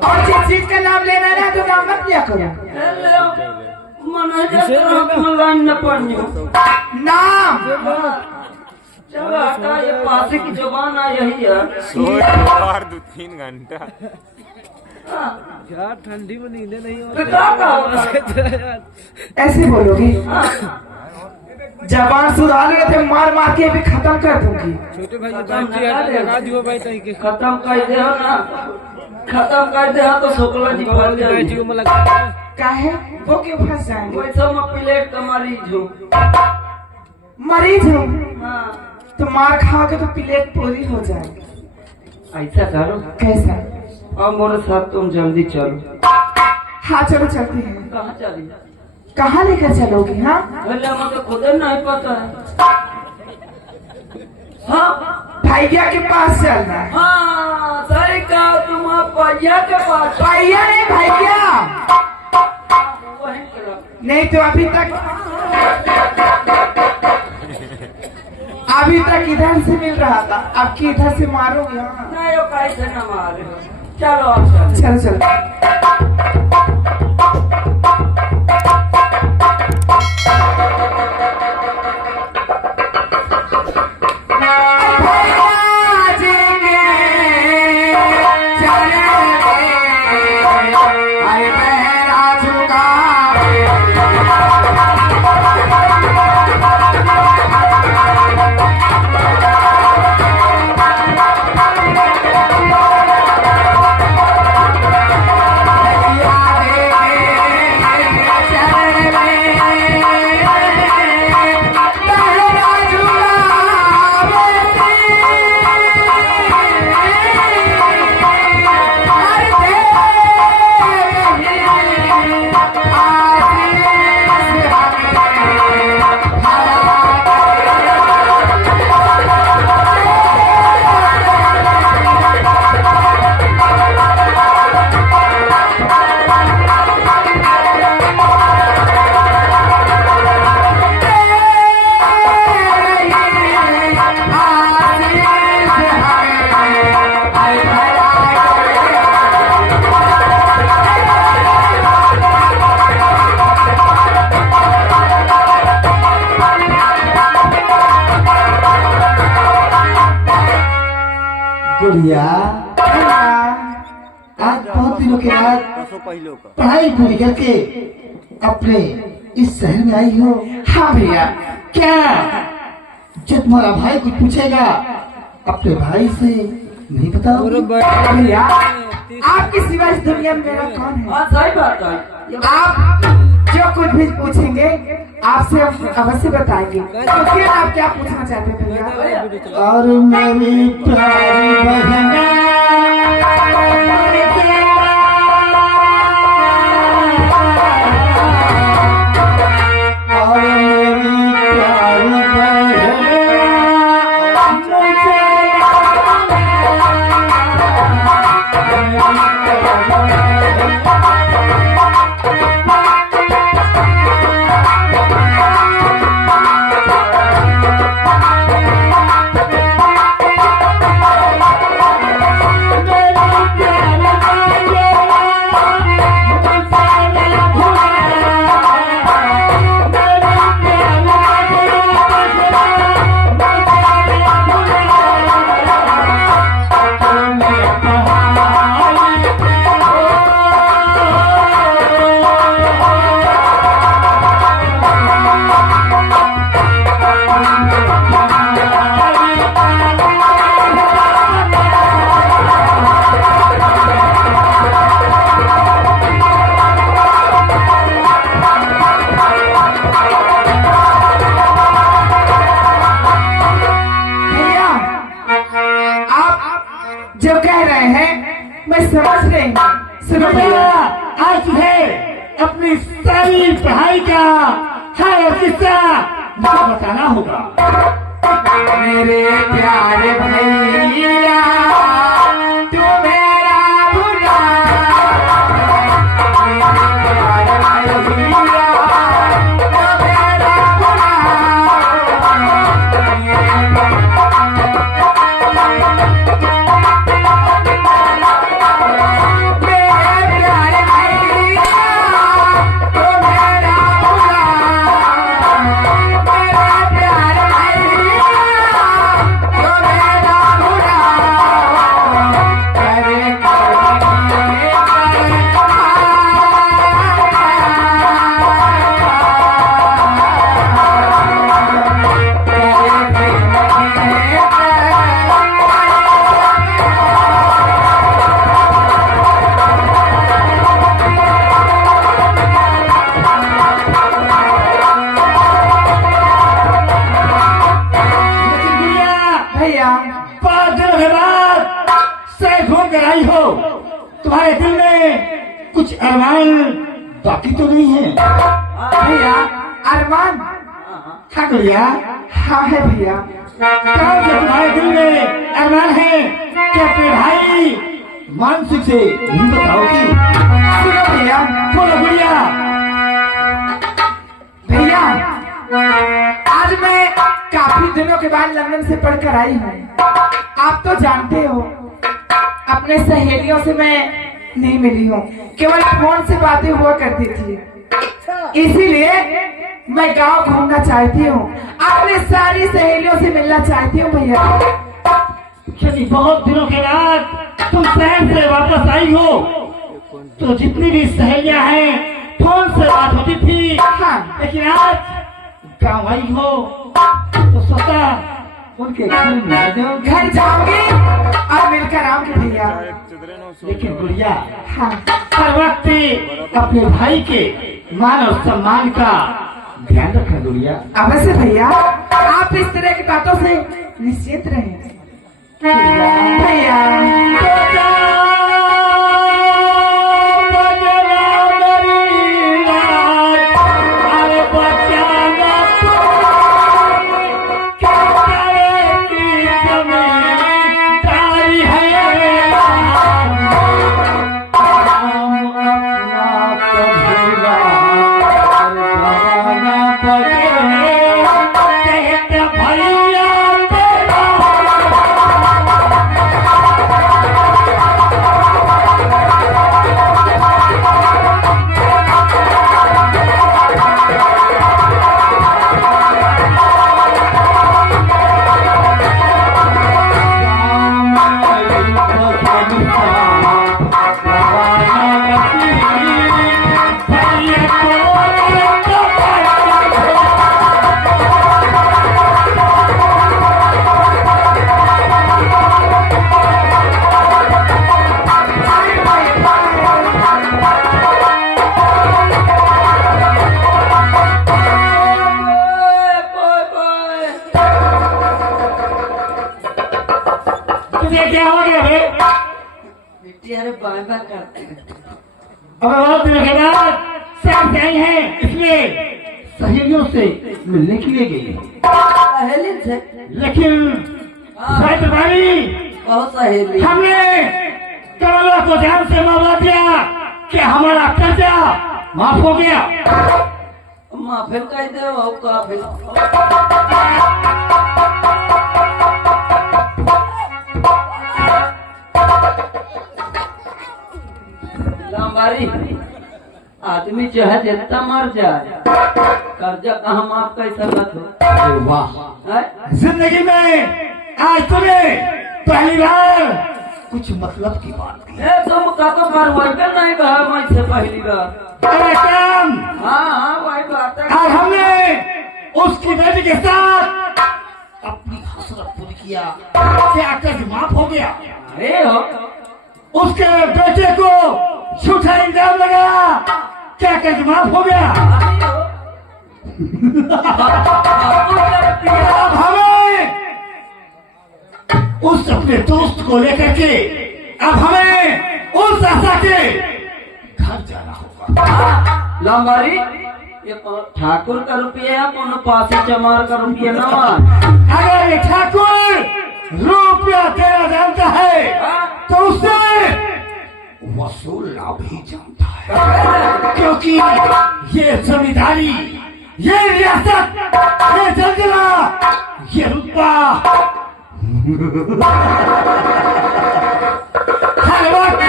और जिस चीज का नाम लेना है तो नाम मत लिया करो। नाम चलो हटा, ये पासे की जुबान आ यही है। 2-3 घंटा यार ठंडी में नींद नहीं हो ऐसे बोलोगी। जबान सुधार रहे थे, मार मार के भी खत्म कर दूंगी। छोटे भाई लगा दियो भाई तई के खत्म कर दे ना, खत्म कर दे तो शुक्ला जी फल जाएगी। में लगा काहे वो क्यों फंस जाएंगे? वैसे मैं प्लेट का मरीज हूँ। मरीज हूँ हाँ तो मार खाओगे तो प्लेट पूरी हो जाएगी। ऐसा करो, कैसा? अब मेरे साथ तुम जल्दी चलो। हाँ चलो चलते हैं। कहाँ चली? कहाँ लेकर चलोगी? हाँ भैया मुझे खुद नहीं पता है। हाँ भैया के पास चलना है। हाँ सही कहा तुम, भैया के पास। भैया नहीं भैया, वहीं चलो। नहीं तो अभी तक इधर से मिल रहा था, अब की इधर से मारोगे। नहीं वो कैसे न मारे। चलो अब चलो चलो। बढ़िया। आज बहुत दिनों के बाद पढ़ाई पूरी करके अपने इस शहर में आई हो। हाँ भैया। क्या जो तुम्हारा भाई कुछ पूछेगा अपने भाई से नहीं बताओ? भैया आपके सिवा इस दुनिया में मेरा कौन है? हाँ सही बात है। आप जो कुछ भी पूछेंगे आपसे अवश्य बताएंगे। तो फिर आप क्या पूछना चाहते हैं भैया? और मेरी प्यारी बहना समझ रहे हैं। सुनो भैया, आज है अपनी सारी पढ़ाई का हाल और किस्सा मुझे बताना होगा। मेरे प्यारे भैया तू मेरा भुला दिल में कुछ अरमान बाकी तो नहीं है? भैया अरमान हाँ गुड़िया, हाँ है भैया। कौन सा तुम्हारे दिल में अरमान है कि अपने भाई मानसिक से नहीं बताओगी? सुनो भैया, बोलो गुड़िया। भैया आज मैं काफी दिनों के बाद लंदन से पढ़कर आई हूँ। आप तो जानते हो अपने सहेलियों से मैं नहीं मिली हूँ, केवल फोन से बातें हुआ करती थी। इसीलिए मैं गांव घूमना चाहती हूँ, अपने सारी सहेलियों से मिलना चाहती हूँ भैया। यदि बहुत दिनों के बाद तुम शहर से वापस आई हो तो जितनी भी सहेलियां हैं फोन से बात होती थी, लेकिन आज गाँव आई हो तो सोचा उनके घर मिल जाओ। घर जाओगे और मिलकर आओगे भैया। लेकिन गुड़िया, हाँ हर वक्त अपने भाई के मान और सम्मान का ध्यान रखना गुड़िया। अवश्य भैया, आप इस तरह की बातों से निश्चित रहें भैया। अरे बाय बाय करते हैं। अब बहुत दिनों के बाद शाम से आई हैं, इसलिए सहेलियों से मिलने के लिए गई। सहेली से? लेकिन शायद भाई बहुत सहेली। हमने कमला को ध्यान से मौला दिया कि हमारा कर्जा माफ हो गया। फिर कह दे काफिल। लंबारी आदमी जो है जितना मर जाए कर्जा कहाँ माफ कैसा मत हो। वाह, जिंदगी में आज तुम्हें पहली बार कुछ मतलब की बात की। तुम का तो पर नहीं कहा मुझसे पहली बार। अरे काम, हाँ वही बात है। और हमने उसकी बेटी के साथ अपनी हसरत पूरी किया, क्या कर्ज माफ हो गया? अरे हो उसके बेटे को झूठा इल्जाम लगाया, क्या कर्ज माफ हो गया? अब हमें उस अपने दोस्त को लेकर के अब हमें उस आशा के घर जाना होगा। लंबारी ये ठाकुर का रुपया है, कौन पासी चमार का रुपया ना। अगर ये ठाकुर रुपया देना जानता है तो उससे वसूलना भी जानता है, क्योंकि ये जमींदारी, ये रियासत, ये जलजिला, ये रुतबा हर वक्त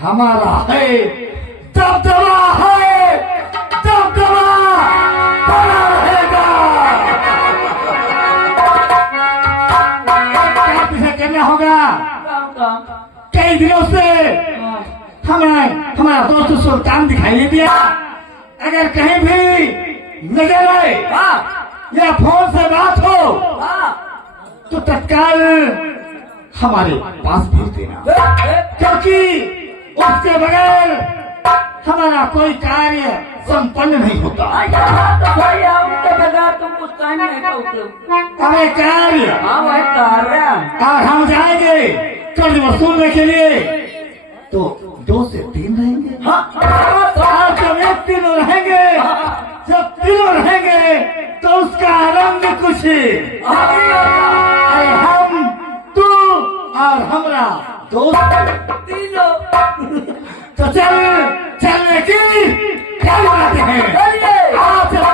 हमारा है, दबदबा है, दबदबा बना रहेगा। क्या पीछे करना होगा? कई दिनों से हमारा दोस्त सुल्तान दिखाई नहीं दिया। अगर कहीं भी नजर आए या फोन से बात हो तो तत्काल हमारे पास भेज देना, क्योंकि उसके बगैर हमारा कोई कार्य संपन्न नहीं होता। तो भैया उनके बगैर तुम कुछ टाइम नहीं करते। हमें कार्य हाँ वही कार्य। और हम जाएंगे कर्ज वसूलने के लिए तो 2 से 3 रहेंगे। हाँ और जब एक तीनों रहेंगे, जब तीनों रहेंगे तो उसका रंग कुछ अरे हम, तू और हमरा दोस्त तीनों। तो चलने की क्या बात है? चलिए। हाँ, चलो।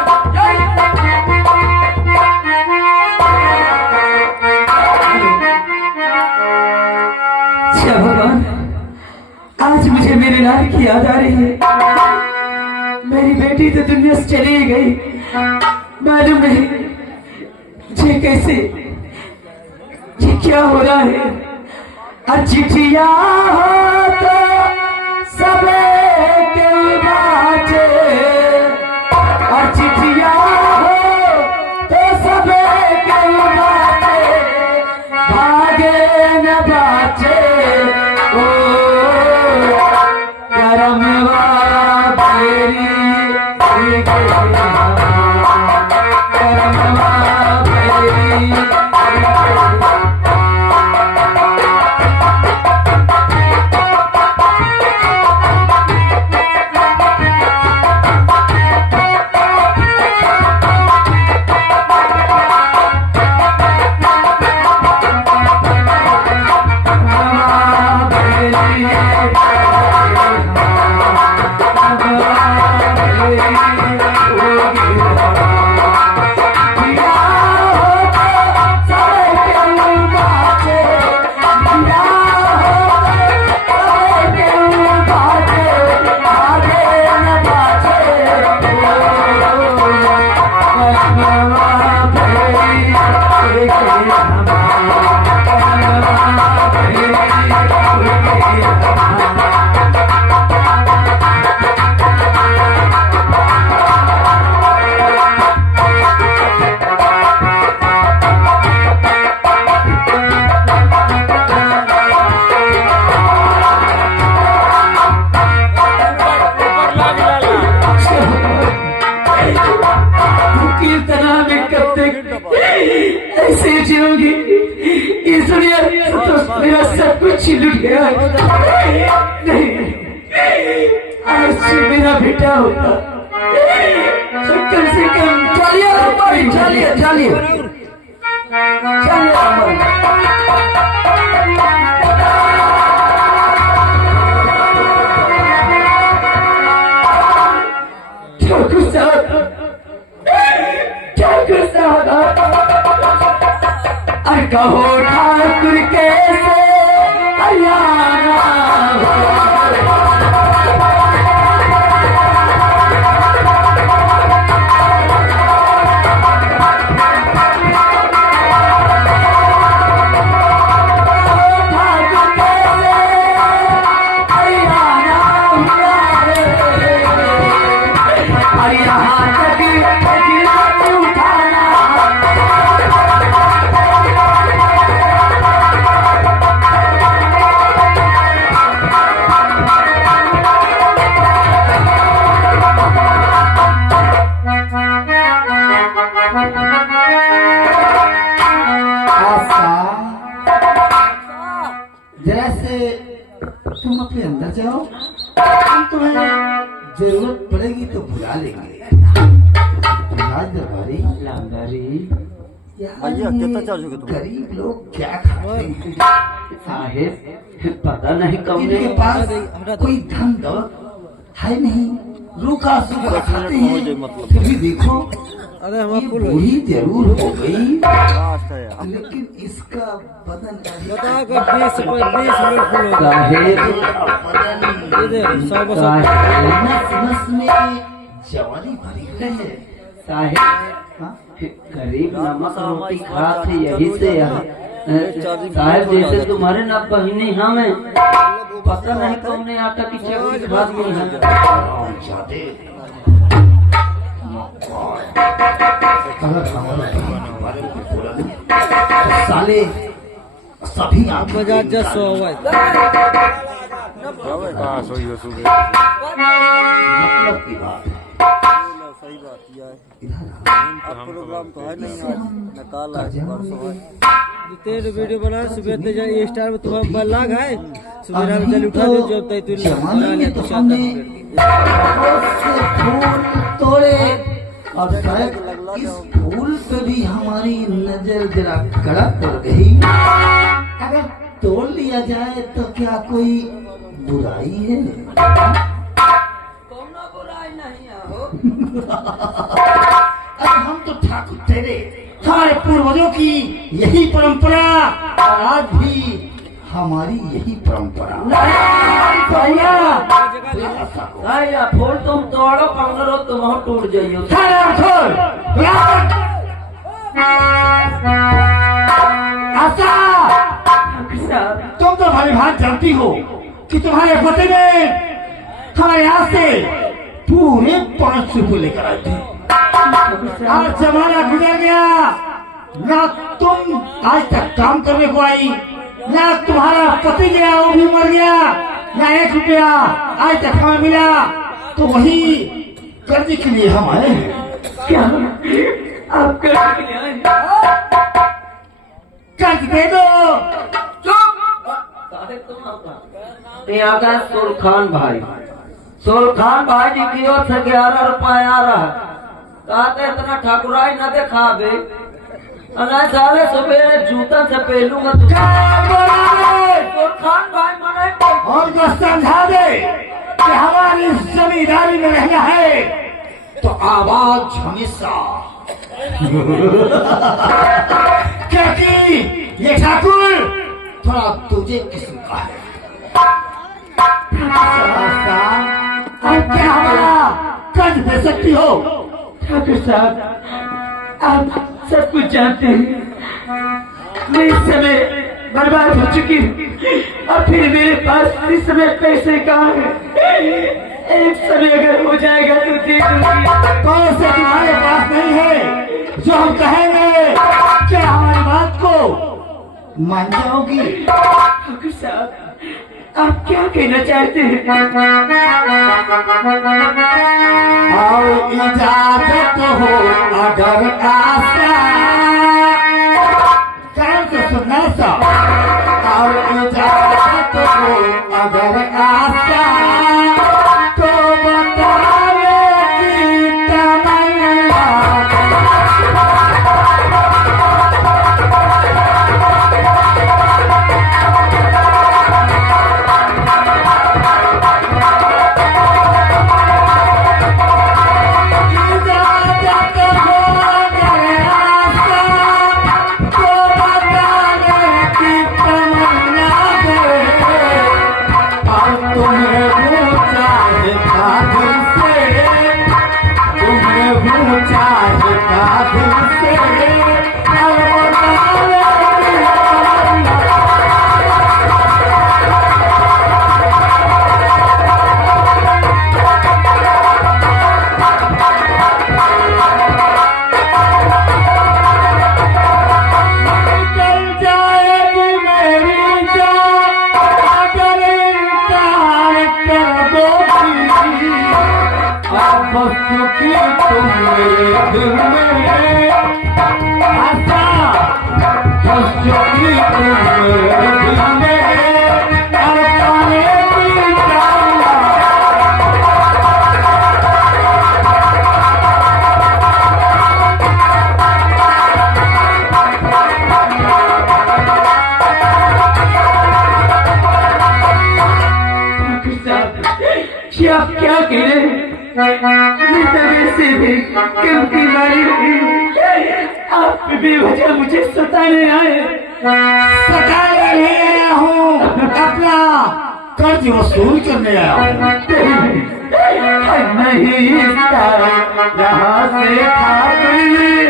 भगवान, आज मुझे मेरे लाल की याद आ रही है। मेरी बेटी तो दुनिया से चली गई, मालूम नहीं ये कैसे, ये क्या हो रहा है। चिट्ठिया हो तो सबे के बाजे, और चिट्ठिया हो तो सबे के बाजे, भागे न बाचे ओ करमवा फेरी करमवा फेरी। ऐसे जियोगी इस दुनिया तो मेरा सब कुछ ही लुट गया। नहीं, आज से मेरा बेटा होता तो कम से कम चलिए चलिए चलिए कहो ठाकुर कैसे हरियाणा तुम अपने अंदर जाओ, हम तुम्हें जरूरत पड़ेगी तो बुला लेंगे। भैया कितना चार्ज तुम? गरीब लोग क्या खाते हैं साहेब, पता नहीं कौन इनके पास कोई धन दौलत है नहीं, रूखा सूखा खाते हैं। फिर भी देखो अरे ये हम बूढ़ी जरूर हो गई, लेकिन इसका बदन बता कर 20 मिनट फुल हो नस में जवानी भरी हुई है। साहेब गरीब नमक रोटी खाते यही से साहेब जैसे तुम्हारे ना बहिनी हमें पता नहीं कौन आटा की चक्की खात नहीं है। अगर हमारे बारे में बोला तो साले सभी आप मजा जस हुआ कहाँ सोई हो सुबह? मतलब की बात है। तेरे वीडियो बना सुबह ते जाए स्टार में तुम्हारा बल्ला है सुबह में जल उठा दे जब तक तू बना ले तो हमने बहुत से फूल तोड़े और शायद इस फूल पे भी हमारी नजर जरा कड़ा पड़ गई। अगर तोड़ लिया जाए तो क्या कोई बुराई है? कोनो बुराई नहीं है हो। अरे हम तो ठाकुर तेरे हमारे पूर्वजों की यही परंपरा और आज भी हमारी यही परंपरा। या फूल तुम तोड़ो पंगरो तुम हो टूट जाइयो। तुम तो हमारी बात जानती हो कि तुम्हारे पति ने हमारे यहाँ से पूरे 5 रुपये लेकर आए थे। आज जमाना गुजर गया, ना तुम आज तक काम करने को आई, ना तुम्हारा पति गया वो भी मर गया, ना 1 रुपया आज तक हमें मिला। तो वही कर्ज के लिए हम आए हैं। क्या आप कर्ज के लिए आए? कर्ज दे दो। यहाँ का सुरखान भाई, सुरखान भाई जी की ओर से 11 रुपया आ रहा है। कहते इतना ठाकुराई न देखा बे, साले सुबह जूता से पहलूंगा तुझे। सुरखान भाई मने और जो समझा दे कि हमारी जमींदारी में रहना है तो आवाज हमेशा क्योंकि ये ठाकुर थोड़ा तुझे किस्म का है। आप क्या हमारा कर्ज दे सकती हो? ठाकुर साहब आप सब कुछ जानते हैं, मैं इस समय बर्बाद हो चुकी हूँ और फिर मेरे पास इस समय पैसे कहाँ हैं? एक समय अगर हो जाएगा तो दे दूंगी। पैसे तुम्हारे पास नहीं है, जो हम कहेंगे क्या हमारी बात को मान जाओगी? ठाकुर साहब आप क्या कहना चाहते हैं? और इजाजत हो अगर आशा कान से सुनना सा, और इजाजत हो अगर आशा तो बतावे कि तमन्ना। आप क्या कह रहे हैं? मैं तो वैसे भी क्योंकि मारी हुई आप बेवजह मुझे सताने आए। सताने नहीं आया हूँ, अपना कर्ज वसूल करने आया हूँ। नहीं यहाँ से हमें नहीं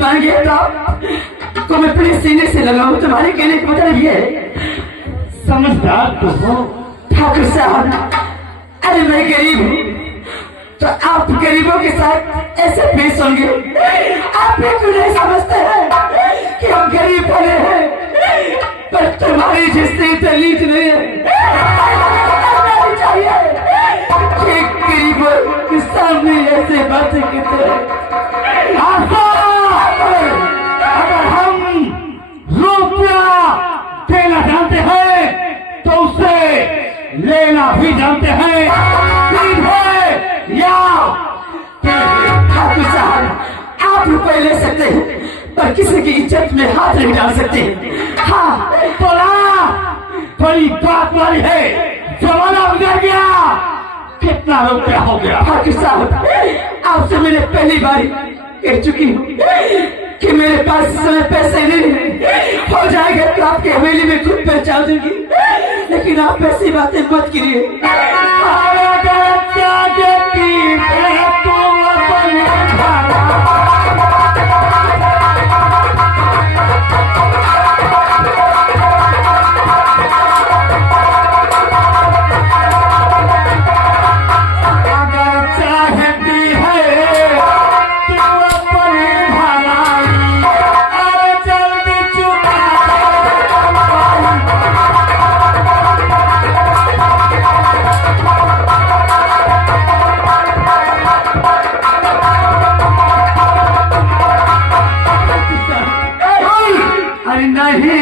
बन गया तो मैं अपने सीने से लगाऊं। तुम्हारे कहने का मतलब ये समझदार तो हो ठाकुर साहब। अरे मैं गरीब हूँ तो आप गरीबों के साथ ऐसे पेश होंगे। आप बिल्कुल नहीं समझते हैं कि हम गरीब बने हैं, पर तुम्हारी जिससे तलीफ नहीं है। चाहिए कि गरीबों के सामने ऐसे बातें करते हैं। अगर हम रुपया देना जानते हैं तो उससे लेना भी जानते हैं। या ठाकुर साहब, आप रुपए ले सकते हैं पर किसी की इज्जत में हाथ नहीं डाल सकते। हाँ बोला बड़ी बात वाली है। जमाना गुजर गया, कितना रुपया हो गया? ठाकुर साहब, आपसे मैंने पहली बार कह चुकी हूँ कि मेरे पास इस समय पैसे नहीं है। हो जाएगा तो आपकी हवेली में खुद पहुंचा दूंगी, लेकिन आप ऐसी बातें मत कीजिए। नहीं